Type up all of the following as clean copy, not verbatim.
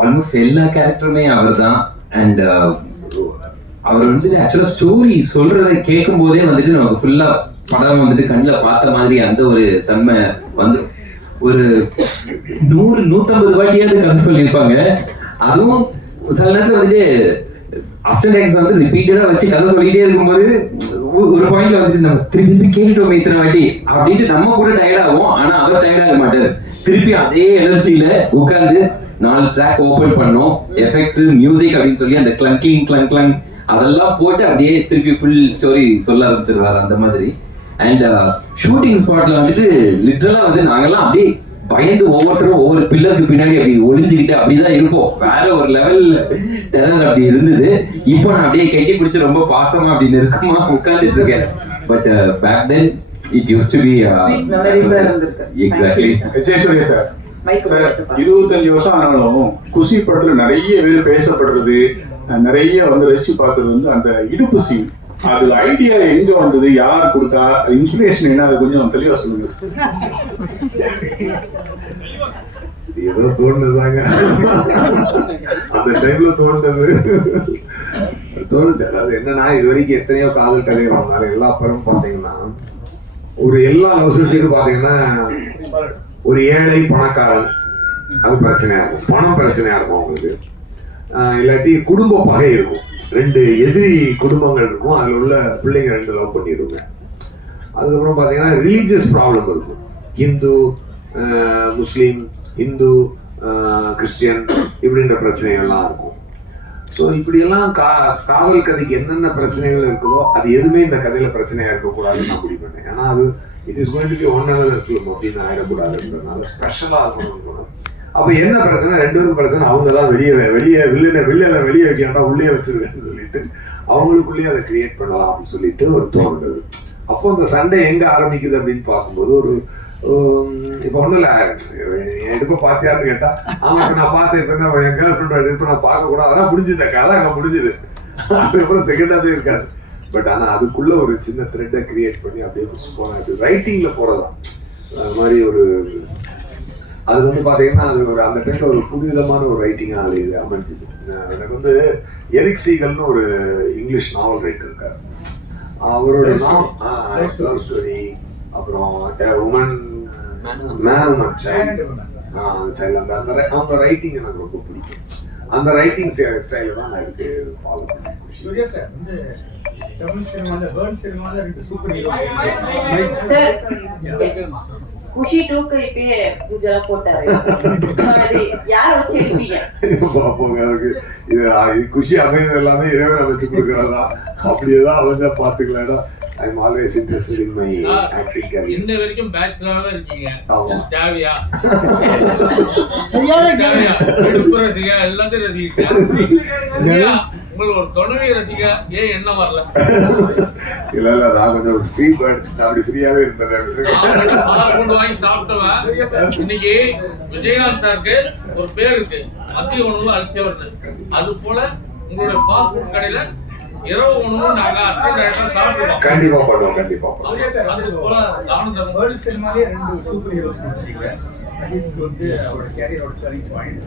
Almost எல்லா கேரக்டருமே அவர் தான். And அவர் வந்துட்டு ஆக்சுவலா ஸ்டோரி சொல்றத கேட்கும் போதே வந்துட்டு நமக்கு ஃபுல்லா படம் வந்துட்டு கண்ணில் பார்த்த மாதிரி அந்த ஒரு தன்மை வந்து ஒரு 100-150 வாட்டியாவது கதை சொல்லியிருப்பாங்க. அதுவும் சில நேரத்தில் வந்துட்டு அசிஸ்டன்ட் வந்து ரிப்பீட்டடா வச்சு கதை சொல்லிட்டே இருக்கும்போது ஒரு பாயிண்ட்ல வந்துட்டு நம்ம திருப்பி கேட்டுட்டோம் இத்தனை வாட்டி அப்படின்ட்டு நம்ம கூட டயர்ட் ஆகும். ஆனா அவர் டயர்ட் ஆக மாட்டார். திருப்பி அதே எனர்ஜியில உட்காந்து 4 ட்ராக் ஓபன் பண்ணோம், எஃபெக்ட்ஸ் மியூசிக் அப்படின்னு சொல்லி அந்த கிளங் அதெல்லாம் போட்டு அப்படியே திருப்பி ஃபுல் ஸ்டோரி சொல்ல ஆரம்பிச்சிருவாரு அந்த மாதிரி. அண்ட் ஷூட்டிங் ஸ்பாட்ல வந்துட்டு லிட்டரலா வந்து நாங்கெல்லாம் அப்படியே பயந்து ஒவ்வொருத்தரும் ஒவ்வொரு பில்லருக்கு பின்னாடி அப்படி ஒளிஞ்சுக்கிட்டு அப்படிதான் இருப்போம். வேற ஒரு லெவல் டெரர் அப்படி இருந்தது. இப்போ நான் அப்படியே கட்டி பிடிச்சி ரொம்ப பாசமா அப்படி நெருக்கமா உட்கார்ந்துட்டு இருக்கேன். But back then it used to be exactly. Vijay sir 25 வருஷம் ஆனாலும் குஷி படத்துல நிறைய பேர் பேசப்படுறது, நிறைய வந்து ரசிச்சு பார்க்கறது வந்து அந்த இடுப்பு சீன். அது ஐடியா எங்க வந்தது, யார் கொடுத்தா, இன்ஸ்பிரேஷன் என்ன, அது கொஞ்சம் தெளிவா சொல்லுங்க. ஏதோ தோணுதாங்க, அந்த டைம்ல தோணுது. அதாவது என்னன்னா, இது வரைக்கும் எத்தனையோ காதல் கதைகள் வந்தாலும் எல்லா படமும் பாத்தீங்கன்னா ஒரு எல்லா அவசரத்துக்கும் பாத்தீங்கன்னா ஒரு ஏழை பணக்காரன் அது பிரச்சனையா இருக்கும், பணம் பிரச்சனையா இருக்கும் அவங்களுக்கு. இல்லாட்டி குடும்ப பகை இருக்கும், 2 எதிரி குடும்பங்கள் இருக்கும், அதில் உள்ள பிள்ளைங்க 2 லவ் பண்ணிடுங்க. அதுக்கப்புறம் பார்த்தீங்கன்னா ரிலீஜியஸ் ப்ராப்ளம் இருக்கும், ஹிந்து முஸ்லீம், ஹிந்து கிறிஸ்டியன் இப்படின்ற பிரச்சனைகள்லாம் இருக்கும். ஸோ இப்படியெல்லாம் காதல் கதைக்கு என்னென்ன பிரச்சனைகள் இருக்குதோ அது எதுவுமே இந்த கதையில பிரச்சனையா இருக்கக்கூடாதுன்னு நான் முடிவு பண்ணேன். ஏன்னா அது it is going to be one another film அப்படின்னு ஆயிடக்கூடாதுன்றதுனால ஸ்பெஷலாக இருக்கணும். அப்போ என்ன பிரச்சனை, 2 பேரும் பிரச்சனை, அவங்க தான் வில்லனை வெளியே வைக்காண்டா உள்ளே வச்சிருக்கேன்னு சொல்லிட்டு அவங்களுக்குள்ளேயே அதை கிரியேட் பண்ணலாம் அப்படின்னு சொல்லிட்டு ஒரு தோணுது. அப்போ அந்த சண்டை எங்கே ஆரம்பிக்குது அப்படின்னு பார்க்கும்போது ஒரு இப்போ ஒன்றும் இல்லை, எடுப்ப பார்த்தியான்னு கேட்டால் ஆமாம் நான் பார்த்தேன், இப்போ என்ன என் கேர்ள் ஃப்ரெண்ட் எடுப்ப நான் பார்க்கக்கூடாது, அதெல்லாம் முடிஞ்சுது, கதை அங்கே முடிஞ்சுது, அதுக்கப்புறம் செகண்டாகவே இருக்காது. பட் ஆனால் அதுக்குள்ள ஒரு சின்ன த்ரெட்டை கிரியேட் பண்ணி அப்படியே பிடிச்சி போனேன். ரைட்டிங்கில் போகிறதான் அது மாதிரி ஒரு அது வந்து பார்த்தீங்கன்னா அது ஒரு அந்த டைமில் ஒரு புதுவிதமான ஒரு ரைட்டிங்காக அது இது அமைஞ்சுது. எனக்கு வந்து எரிக் சீகல்னு ஒரு இங்கிலீஷ் நாவல் ரைட்டர் இருக்கார். அவரோட லவ் ஸ்டோரி, அப்புறம் உமன் சைல்டு, அவங்க ரைட்டிங் எனக்கு ரொம்ப பிடிக்கும். அந்த ரைட்டிங் ஸ்டைல தான் நான் இதுக்கு ஃபாலோ பண்ணேன். தமிழ் சினிமால வேர்ல்ட் சினிமால 2 சூப்பர் ஹீரோ சார் குஷி 2க்கு இப்பயே பூஜை போட்டாரு. யார் வச்சு இருப்பீங்க? பாப்போங்க, அதுக்கு இது குஷி அமைது எல்லாமே இறைவனை வச்சு கொடுக்குறதா, அப்படியேதான் அவங்க பார்த்துக்கலாம்டா. I am always interested in my acting career. இன்ன வரைக்கும் பேச்சுலரா இருக்கீங்க. ஆமா. தேவையா? சரியான தேவையா? எடுப்பு ரசிகா எல்லாத்தையும் ரசிகா. உங்களுக்கு ஒரு துணை ரசிகா ஏன் என்ன வரல? இல்ல நான் கொஞ்சம் ஃப்ரீ பேர்ட், நான் அப்படி ஃப்ரீயாவே இருந்தேன். கொண்டு வாங்கி சாப்பிட்டவன் இன்னைக்கு விஜயகாந்த் சாருக்கு ஒரு பேர் இருக்கு, மத்திய உணவு அளித்தவர். அது போல உங்களுடைய ஃபாஸ்ட் ஃபுட் கடையில இரவு உணவு நாங்க சாப்பிடுவோம். கண்டிப்பா பண்ணுவோம், கண்டிப்பா. அது போல தானம் வேர்ல்ட் சினிமாலே 2 சூப்பர் ஹீரோஸ் கொடுத்தீங்க. அஜித் வந்து அவரோட கேரியரோட டர்னிங் பாயிண்ட்,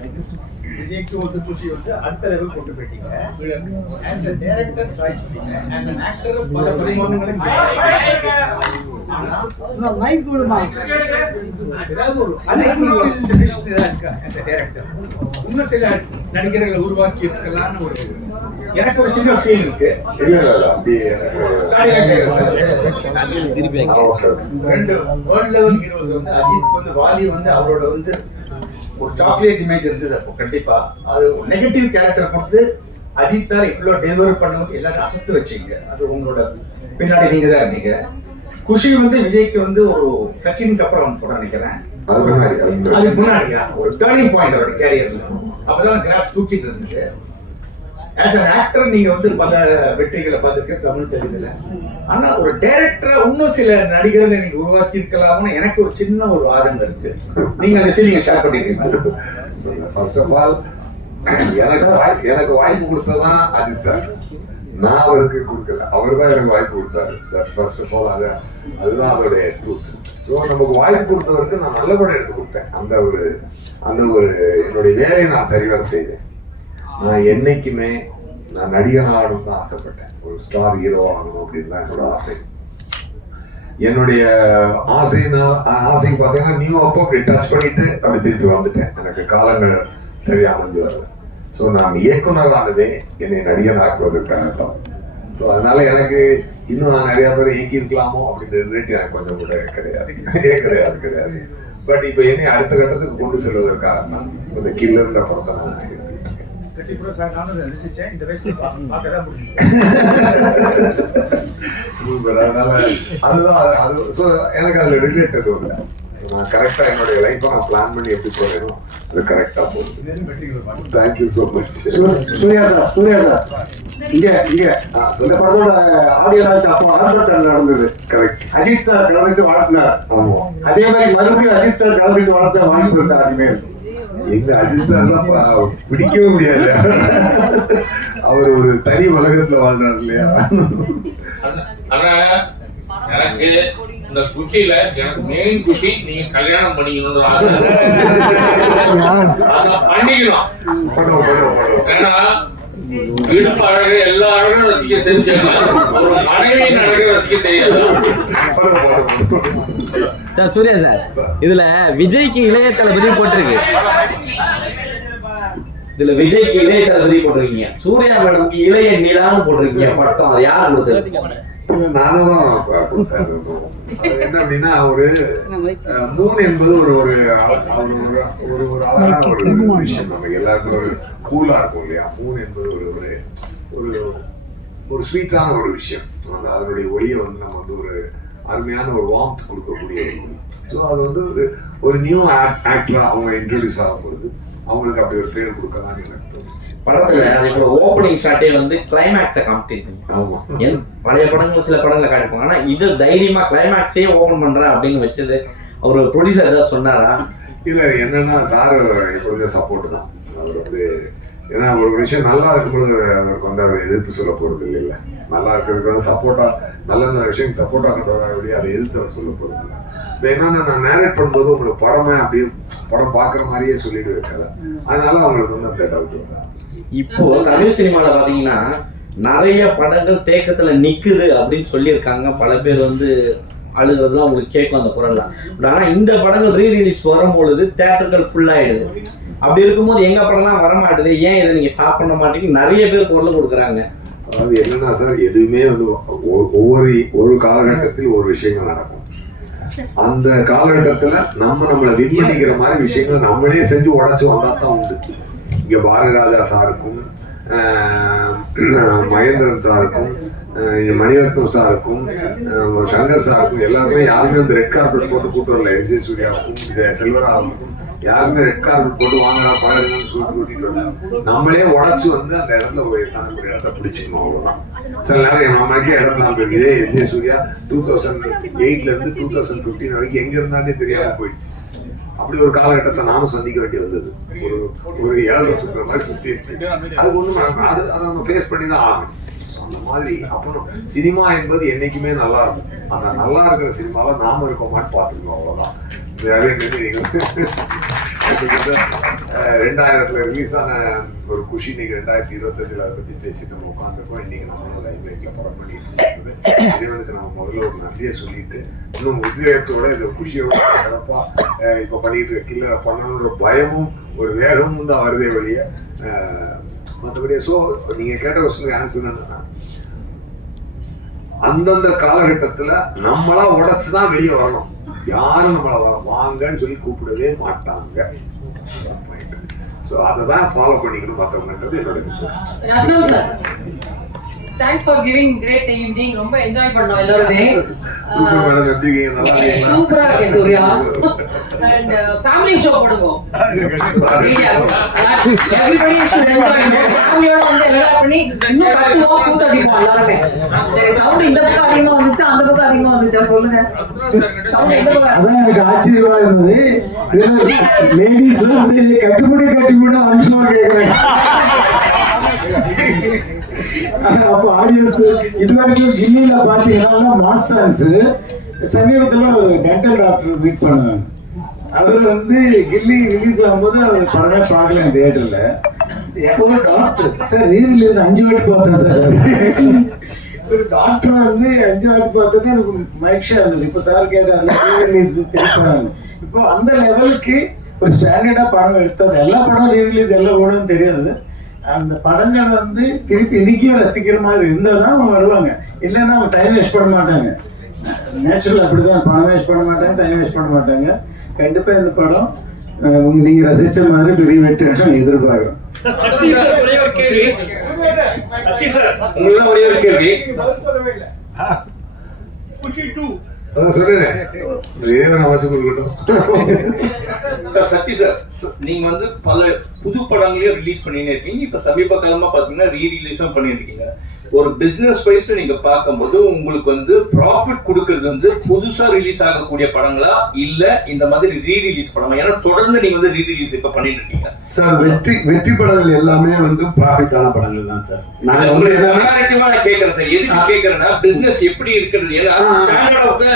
விஜய்க்கு வந்து குஷி வந்து அடுத்த லெவல் கொண்டு போயிட்டீங்க. ஆஸ் a director சாய்ச்சிட்டீங்க, ஆஸ் an actor பல பரிமாணங்களும் ஆனா லைஃப் கூடமா ஏதாவது ஒரு அன்ஃபுல்ஃபில்ட் விஷயம் இருக்கா ஆஸ் a director? இன்னும் சில நடிகர்களை உருவாக்கி இருக்கலாம்னு ஒரு எனக்கு ஒரு சின்ன ஃபீல் இருக்கு. இல்ல அப்படியே எனக்கு 2 வேர்ல்ட் லெவல் ஹீரோஸ் வந்து அஜித் வந்து வாலி வந்து அவரோட வந்து ஒரு சாக்லேட் இமேஜ் இருந்தது. அப்போ கண்டிப்பா அது நெகட்டிவ் கேரக்டர் கொடுத்து அஜித்தால இவ்வளோ டெலிவர் பண்ணும்போது எல்லாரும் அசத்து வச்சிங்க. அது உங்களோட பின்னாடி நீங்க தான் இருந்தீங்க. குஷி வந்து விஜய்க்கு வந்து ஒரு சச்சினுக்கு அப்புறம் வந்து போட நினைக்கிறேன். அதுக்கு முன்னாடியா ஒரு டர்னிங் பாயிண்ட் அவரோட கேரியர்ல. அப்பதான் கிராஃப் தூக்கிட்டு இருந்தது. ஆஸ் an actor நீங்க வந்து பல வெற்றிகளை பார்த்துருக்க தமிழ் தெலுங்குல. ஆனா ஒரு டைரக்டரா இன்னும் சில நடிகர்களை நீங்க உருவாக்கி இருக்கலாம்னு எனக்கு ஒரு சின்ன ஒரு ஆதங்கம் இருக்கு. நீங்க அந்த ஃபீலிங்கை ஷேர் பண்ணிருக்கீங்க? ஃபர்ஸ்ட் ஆஃப் ஆல் எனக்கு வாய்ப்பு கொடுத்ததான் அஜித் சார். நான் அவருக்கு கொடுக்கல, அவர் தான் எனக்கு வாய்ப்பு கொடுத்தாரு. ஃபர்ஸ்ட் ஆஃப் ஆல் அதுதான் அதோடைய ட்ரூத். ஸோ நமக்கு வாய்ப்பு கொடுத்தவருக்கு நான் நல்லபடியாக எடுத்து கொடுத்தேன். அந்த ஒரு அந்த ஒரு என்னுடைய வேலையை நான் சரிவர செய்தேன். நான் என்னைக்குமே நான் நடிகன் ஆகணும்னு தான் ஆசைப்பட்டேன். ஒரு ஸ்டார் ஹீரோ ஆகணும் அப்படின்னு தான் என்னோட ஆசை. என்னுடைய ஆசைக்கு பார்த்தீங்கன்னா நியூ அப்போ அப்படி டச் பண்ணிட்டு அப்படி திருப்பி வந்துட்டேன். எனக்கு காலங்கள் சரியா அமைஞ்சு வரல. ஸோ நான் இயக்குனரானதே என்னை நடிகன் ஆக்குவதற்காகத்தான். ஸோ அதனால எனக்கு இன்னும் நான் நிறைய பேர் இயக்கியிருக்கலாமோ அப்படின்ற ரேட் எனக்கு கொஞ்சம் கூட கிடையாது. பட் இப்போ என்னை அடுத்த கட்டத்துக்கு கொண்டு செல்வதற்காக தான் இந்த கில்லர்ன்ற படத்தை நான் எடுத்துக்கிட்டு இருக்கேன். சூப்பர். அதனால அதுதான் அது. ஸோ எனக்கு அதில் ரிலேட் எதுவும் இல்லை. நான் கரெக்டாக என்னுடைய லைஃப்பை நான் பிளான் பண்ணி எப்படி போகிறேனோ அது கரெக்டாக போகுது. Thank you so much. Suriya sir இங்க இந்த படத்தோட ஆடியோ லான்ச் அப்போ ஆந்திரத்தில் நடந்தது. கரெக்ட். அஜித் சார் கலந்துட்டு வாழ்த்தினார். ஆமா. அதே மாதிரி மறுபடியும் அஜித் சார் கலந்துட்டு வாழ்த்த வாய்ப்பு இருக்கா? இனிமேல் எங்க அஜித் சார் தான் பிடிக்கவே முடியாது. அவர் ஒரு தனி உலகத்துல வாழ்றாரு இல்லையா? ஆனா எனக்கு இந்த குஷியில எனக்கு மெயின் குஷி நீங்க கல்யாணம் பண்ணிக்கணும் பண்ணிக்கணும். ஏன்னா இடுப்பு அழகு எல்லா அழகும் ரசிக்க தெரிஞ்சாங்க, ஒரு மனைவியின் அழகு ரசிக்க தெரியாது. சூர்யா சார், இதுல விஜய்க்கு இளைய தளபதி போட்டிருக்கு. சூர்யா மேடம்க்கு இளைய நிலான்னு போட்டிருக்கீங்க. பட்டம் அது யார் கொடுத்தது? நானும் தான் கொடுத்தேன். என்ன அப்படின்னா ஒரு மூன் என்பது ஒரு ஒரு ஒரு அழகான ஒரு விஷயம். நம்ம எல்லாருக்கும் ஒரு கூலா இருக்கும் இல்லையா? மூன் என்பது ஒரு ஒரு ஒரு ஸ்வீட்டான ஒரு விஷயம். அதனுடைய ஒளியை வந்து நம்ம வந்து ஒரு அருமையான ஒரு வார்ம்த் கொடுக்கக்கூடிய ஒரு ஒளி. ஸோ அது வந்து ஒரு நியூ ஆக்டரா அவங்க இன்ட்ரோடியூஸ் ஆகும் பொழுது அவங்களுக்கு அப்படி ஒரு பேர் கொடுக்கலாம்னு எனக்கு தோணுச்சு. படத்துல ஓப்பனிங் ஷாட்டே வந்து கிளைமேக்ஸை காமிச்சிருக்கீங்க. ஆமா. பழைய படங்கள் சில படங்களை காட்டிப்பாங்க, ஆனா இது தைரியமா கிளைமேக்ஸே ஓபன் பண்றேன் அப்படின்னு வச்சது அவர் ப்ரொடியூசர் ஏதாவது சொன்னாரா? இல்ல, என்னன்னா சார் கொஞ்சம் சப்போர்ட் தான். அவர் வந்து ஏன்னா ஒரு விஷயம் நல்லா இருக்கும்போது அவருக்கு வந்து அவர் எதிர்த்து சொல்ல போறது இல்லை. நல்லா இருக்கிறதுக்கு வந்து சப்போர்ட்டா நல்ல நல்ல விஷயம் சப்போர்ட்டா கொண்டு வர அப்படியே அதை எதிர்த்து அவர் சொல்ல போறது இல்லை. இப்போ என்னன்னா நான் நேரேட் பண்ணும்போது உங்களுக்கு படமே அப்படியே படம் பார்க்குற மாதிரியே சொல்லிட்டு வைக்காத, அதனால அவங்களுக்கு வந்து அந்த டவுட் வராது. இப்போ தமிழ் சினிமாவில் பார்த்தீங்கன்னா நிறைய படங்கள் தேக்கத்துல நிக்குது அப்படின்னு சொல்லியிருக்காங்க. பல பேர் வந்து அழுகிறதுலாம் உங்களுக்கு கேட்கும் அந்த குரல்லாம். ஆனால் இந்த படங்கள் ரீரிலீஸ் வரும்பொழுது தேட்டர்கள் ஃபுல் ஆயிடுது. அப்படி இருக்கும்போது எங்க படம்லாம் வரமாட்டுது, ஏன் இதை நீங்க ஸ்டாப் பண்ண மாட்டேங்க நிறைய பேர் குரல் கொடுக்குறாங்க. அதாவது என்னன்னா சார், எதுவுமே வந்து ஒரு காலகட்டத்தில் ஒரு விஷயங்கள் நடக்கும். அந்த காலகட்டத்துல நம்மளை வின் பண்ணிக்கிற மாதிரி விஷயங்களை நம்மளே செஞ்சு உடச்சு வந்தா தான் உண்டு. இங்க பாரதிராஜா சாருக்கும் மகேந்திரன் சாருக்கும் மணிரத்னம் சாருக்கும் சங்கர் சாருக்கும் எல்லாருமே யாருமே வந்து ரெட் கார்பெட் போட்டு கூட்டு வரல. எஸ்.ஜே. சூர்யாவுக்கும் செல்வராகவனுக்கும் யாருமே ரெட் கார்பெட் போட்டு வாங்கடா படம் எடுங்கன்னு சொல்லிட்டு கூட்டிட்டு வரல. நம்மளே உடச்சு வந்து அந்த இடத்துல ஒரு இடத்த பிடிச்சிக்கணும், அவ்வளவுதான். சில நேரம் நம்மளுக்கே இடம்லாம் போயிருக்குது. எஸ்.ஜே. சூர்யா 2008 இருந்து 2015 வரைக்கும் எங்க இருந்தானே தெரியாம போயிடுச்சு. அப்படி ஒரு காலகட்டத்தை நானும் சந்திக்க வேண்டி வந்தது. ஒரு 7 சுத்துற மாதிரி சுத்திடுச்சு. அது ஒண்ணும் அதை நம்ம ஃபேஸ் பண்ணி தான் ஆகணும். ஸோ அந்த மாதிரி அப்புறம் சினிமா என்பது என்னைக்குமே நல்லா இருக்கும். அந்த நல்லா இருக்கிற சினிமாவில் நாம இருக்கோமான்னு பார்த்துக்கணும், அவ்வளோதான். வேற என்ன 2000 ரிலீஸ் ஆன ஒரு குஷி இன்னைக்கு 2025 அதை பற்றி பேசி நம்ம உட்காந்துருக்கோம். இன்னைக்கு நம்மளும் லைப்ரேட்டில் படம் பண்ணிட்டு இருக்குது. இறைவனுக்கு நம்ம முதல்ல ஒரு நன்றியை சொல்லிட்டு இன்னும் உத்வேகத்தோட இந்த குஷியோட சிறப்பாக இப்போ பண்ணிட்டு இருக்க கில்லரை பண்ணணுன்ற பயமும் ஒரு வேகமும் தான் வருதே வழிய மற்றபடி. ஸோ நீங்கள் கேட்ட கொஸ்டினுக்கு ஆன்சர் என்னன்னா, அந்தந்த காலகட்டத்தில் நம்மளா உடச்சுதான் வெளியே வரணும். யாரும் நம்மளை வாங்கன்னு சொல்லி கூப்பிடவே மாட்டாங்க. ஸோ அதை தான் ஃபாலோ பண்ணிக்கணும் மற்றவங்கன்றது என்னோட request. Thanks for giving great evening. ரொம்ப என்ஜாய் பண்ணோம் எல்லாருமே. சூப்பர் மேடம், எப்படி இருக்கீங்க? நல்லா இருக்கீங்களா? சூப்பரா இருக்கு சூர்யா. And family show போடுங்க. Everybody should enjoy. ஃபேமிலியோட வந்து என்ஜாய் பண்ணி இன்னும் கட்டுவா கூத்தடிப்போம் எல்லாருமே. சவுண்ட் இந்த பக்கம் அதிகமா வந்துச்சு, அந்த பக்கம் அதிகமா வந்துச்சா சொல்லுங்க. சவுண்ட் இந்த பக்கம். அதான் எனக்கு ஆச்சரியமா இருந்தது. லேடிஸ் வந்து கட்டுப்படி அனுஷமா கேட்குறாங்க. அப்போ ஆடியன்ஸ் இது வரைக்கும் கில்லியில பாத்தீங்கன்னா மாஸ் சாங்ஸ். சமீபத்தில் ஒரு டென்டல் டாக்டர் மீட் பண்ணுவாங்க. அவர் வந்து கில்லி ரிலீஸ் ஆகும்போது அவர் படமே பார்க்கல தியேட்டர்ல. ஒரு டாக்டர் சார் ரீ ரிலீஸ் 5 வாட்டி பார்த்தேன் சார். ஒரு டாக்டர் வந்து 5 வாட்டி பார்த்தது எனக்கு மகிழ்ச்சியா இருந்தது. இப்போ சார் கேட்டார் ரீ ரிலீஸ் திருப்பாங்க. இப்போ அந்த லெவலுக்கு ஒரு ஸ்டாண்டர்டா படம் எடுத்தது. எல்லா படம் ரீ ரிலீஸ் எல்லா படமும் தெரியாது. அந்த படங்கள் வந்து திருப்பி இன்னைக்கும் ரசிக்கிற மாதிரி இருந்தால் தான் அவங்க வருவாங்க. இல்லைன்னா அவங்க டைம் வேஸ்ட் பண்ண மாட்டாங்க. நேச்சுரல் அப்படிதான், பணம் வேஸ்ட் பண்ண மாட்டாங்க, டைம் வேஸ்ட் பண்ண மாட்டாங்க. கண்டிப்பா இந்த படம் நீங்க ரசிச்ச மாதிரி பெரிய வெற்றி எதிர்பார்க்கிறோம். சக்தி சார் ஒரே ஒரு கேள்வி. சக்தி சார் உங்களுக்கு ஒரே ஒரு கேள்வி. சார் சக்தி சார், நீங்க வந்து பல புது படங்களையும் ரிலீஸ் பண்ணிட்டு இருக்கீங்க. இப்ப சமீப காலமா பாத்தீங்கன்னா ரீ ரிலீஸும் பண்ணிட்டு இருக்கீங்க. ஒரு பிசினஸ் வைஸ் நீங்க பார்க்கும்போது உங்களுக்கு வந்து ப்ராஃபிட் கொடுக்கறது வந்து புதுசா ரிலீஸ் ஆகக்கூடிய படங்களா இல்ல இந்த மாதிரி ரீ ரிலீஸ் படமா? ஏன்னா தொடர்ந்து நீங்க வந்து ரீ ரிலீஸ் இப்ப பண்ணிட்டு இருக்கீங்க சார். வெற்றி படங்கள் எல்லாமே வந்து ப்ராஃபிட்டான படங்கள் தான் சார். நான் உங்களுக்கு கம்பேரிட்டிவா நான் கேக்குறேன் சார். எதுக்கு கேக்குறேன்னா பிசினஸ் எப்படி இருக்குது, ஏன்னா ஸ்டாண்டர்ட் ஆஃப் தி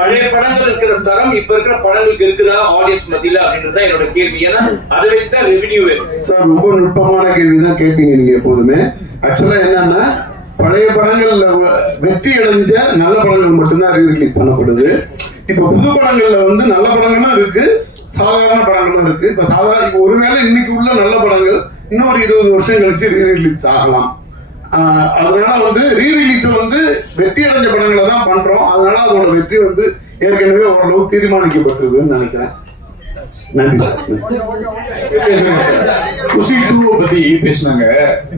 பழைய படங்கள் இருக்கிற தரம் இப்ப இருக்கிற படங்களுக்கு இருக்குதா ஆடியன்ஸ் மத்தியில அப்படின்றத என்னோட கேள்வி. ஏன்னா அதை வச்சுதான் ரெவென்யூ சார். ரொம்ப நுட்பமான கேள்வி தான் கேட்பீங்க நீங்க எப்போதுமே. ஆக்சுவலா என்னன்னா பழைய படங்கள்ல வெற்றி அடைஞ்ச நல்ல படங்கள் மட்டும்தான் ரிலீஸ் பண்ணப்படுது. இப்ப புது படங்கள்ல வந்து நல்ல படங்களும் இருக்கு, சாதாரண படங்களும் இருக்கு. இப்ப இப்ப ஒருவேளை இன்னைக்கு உள்ள நல்ல படங்கள் இன்னொரு 20 வருஷம் கழிச்சு ரீரிலீஸ் ஆகலாம். அதனால வந்து ரீரிலீஸை வந்து வெற்றி அடைஞ்ச படங்களை தான் பண்றோம். அதனால அதோட வெற்றி வந்து ஏற்கனவே ஓரளவு தீர்மானிக்கப்பட்டிருக்குன்னு நினைக்கிறேன். நன்றி சார். குஷி 2 பத்தி பேசினாங்க.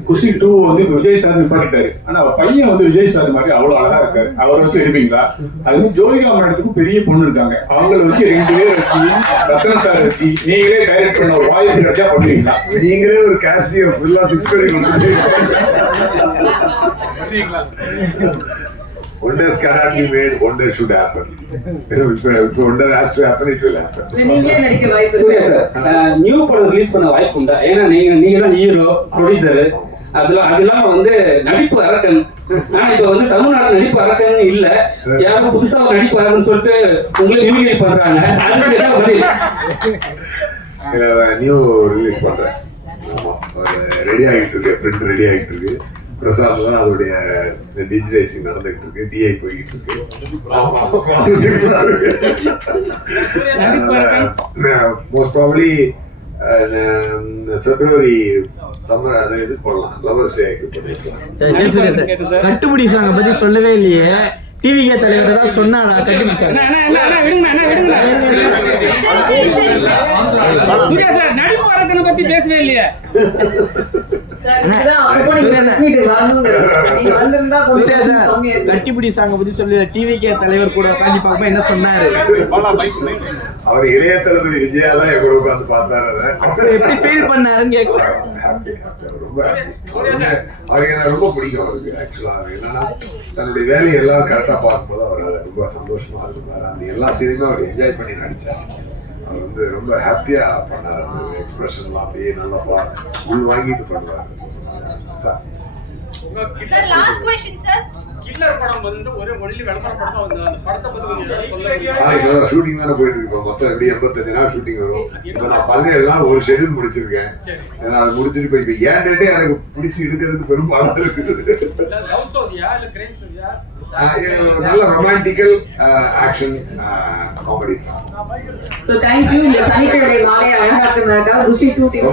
குஷி 2 வந்து விஜய் சார் நிப்பாட்டிட்டாரு. ஆனா அவர் பையன் வந்து விஜய் சார் மாதிரி அவ்வளவு அழகா இருக்காரு. அவரை வச்சு எடுப்பீங்களா? அது வந்து ஜோதிகா மேடத்துக்கும் பெரிய பொண்ணு இருக்காங்க. அவங்கள வச்சு 2 பேர் வச்சு ரத்ன சார் வச்சு நீங்களே டைரக்ட் பண்ண ஒரு வாய்ஸ் கிடைச்சா பண்ணுவீங்களா? நீங்களே ஒரு காஸ்டியை ஃபுல்லா ஃபிக்ஸ் பண்ணி பண்ணுவீங்களா? Wonders cannot be made, wonders should happen. If wonder has to happen, it will happen. நீங்களே நடிக்க வாய்ப்பு சூர்யா சார், நியூ படம் ரிலீஸ் பண்ண வாய்ப்பு உண்டா? ஏன்னா நீங்க தான் ஹீரோ, ப்ரொடியூசர், அதெல்லாம் வந்து நடிப்பு அரக்கன். ஆனா இப்ப வந்து தமிழ்நாடு நடிப்பு அரக்கன் இல்ல, யாரும் புதுசா ஒரு நடிப்பு அரக்கன்னு சொல்லிட்டு உங்களை நியூ பண்றாங்க. அதுக்கு என்ன பதில்? நியூ ரிலீஸ் பண்றேன். ஆமா, ரெடி ஆகிட்டு இருக்கு, பிரிண்ட் ரெடி ஆகிட்டு இருக்கு. பிரசாத்ல அதோடைய டிஜிடைசிங் நடந்துகிட்டு இருக்கு, டிஐ போய்கிட்டு இருக்கு. மோஸ்ட் ப்ராபபிலி பிப்ரவரி சம்மர் அதை இது பண்ணலாம், லவர்ஸ் டேக்கு பண்ணிக்கலாம். கட்டுப்பிடி சாங்க பத்தி சொல்லவே இல்லையே. டிவிகே தலைவர் தான் சொன்னாரா கட்டுப்பிடி சாங்? சூர்யா சார், நடிப்பு அரக்கனை பத்தி பேசவே இல்லையே. கட்டிப்பிடி சாங்க பத்தி சொல்லி டிவிகே தலைவர் கூட உட்காந்து பார்க்கும்போது என்ன சொன்னாரு? அவர் இளைய தளபதி விஜயா தான் என் கூட உட்காந்து பார்த்தாரு. அதை எப்படி ஃபீல் பண்ணாருன்னு கேட்கலாம். ரொம்ப அவருக்கு எனக்கு ரொம்ப பிடிக்கும். அவருக்கு ஆக்சுவலா என்னன்னா தன்னுடைய வேலையை எல்லாம் கரெக்டா பார்க்கும்போது அவர் ரொம்ப சந்தோஷமா இருந்தார். அந்த எல்லா சீனையும் அவர் என்ஜாய் பண்ணி நடிச்சார். அவர் வந்து ரொம்ப ஹாப்பியா பண்ணார். அந்த எக்ஸ்பிரஷன்லாம் அப்படியே நல்லா உள் வாங்கிட்டு பண்ணுவார். Sir last question sir. Killer படம் வந்து ஒரு ஒன்லி விளம்பர படம் வந்து அந்த படத்தை பத்தி கொஞ்சம் சொல்லுங்க. ஷூட்டிங் தானே போயிட்டு இருக்கு. மொத்தம் எப்படி 85 நாள் ஷூட்டிங் வரும். இப்போ நான் 17 நாள் ஒரு ஷெட்யூல் முடிச்சிருக்கேன். ஏன்னா அதை முடிச்சுட்டு போய் இப்போ ஏன் டேட்டே எனக்கு பிடிச்சி எடுக்கிறதுக்கு பெரும்பாலும் இருக்குது. நல்ல ரொமான்டிக்கல் action comedy. So thank you. இந்த சனிக்கிழமை மாலை அழகாக்குனதுக்காக ருஷி 2 டீம்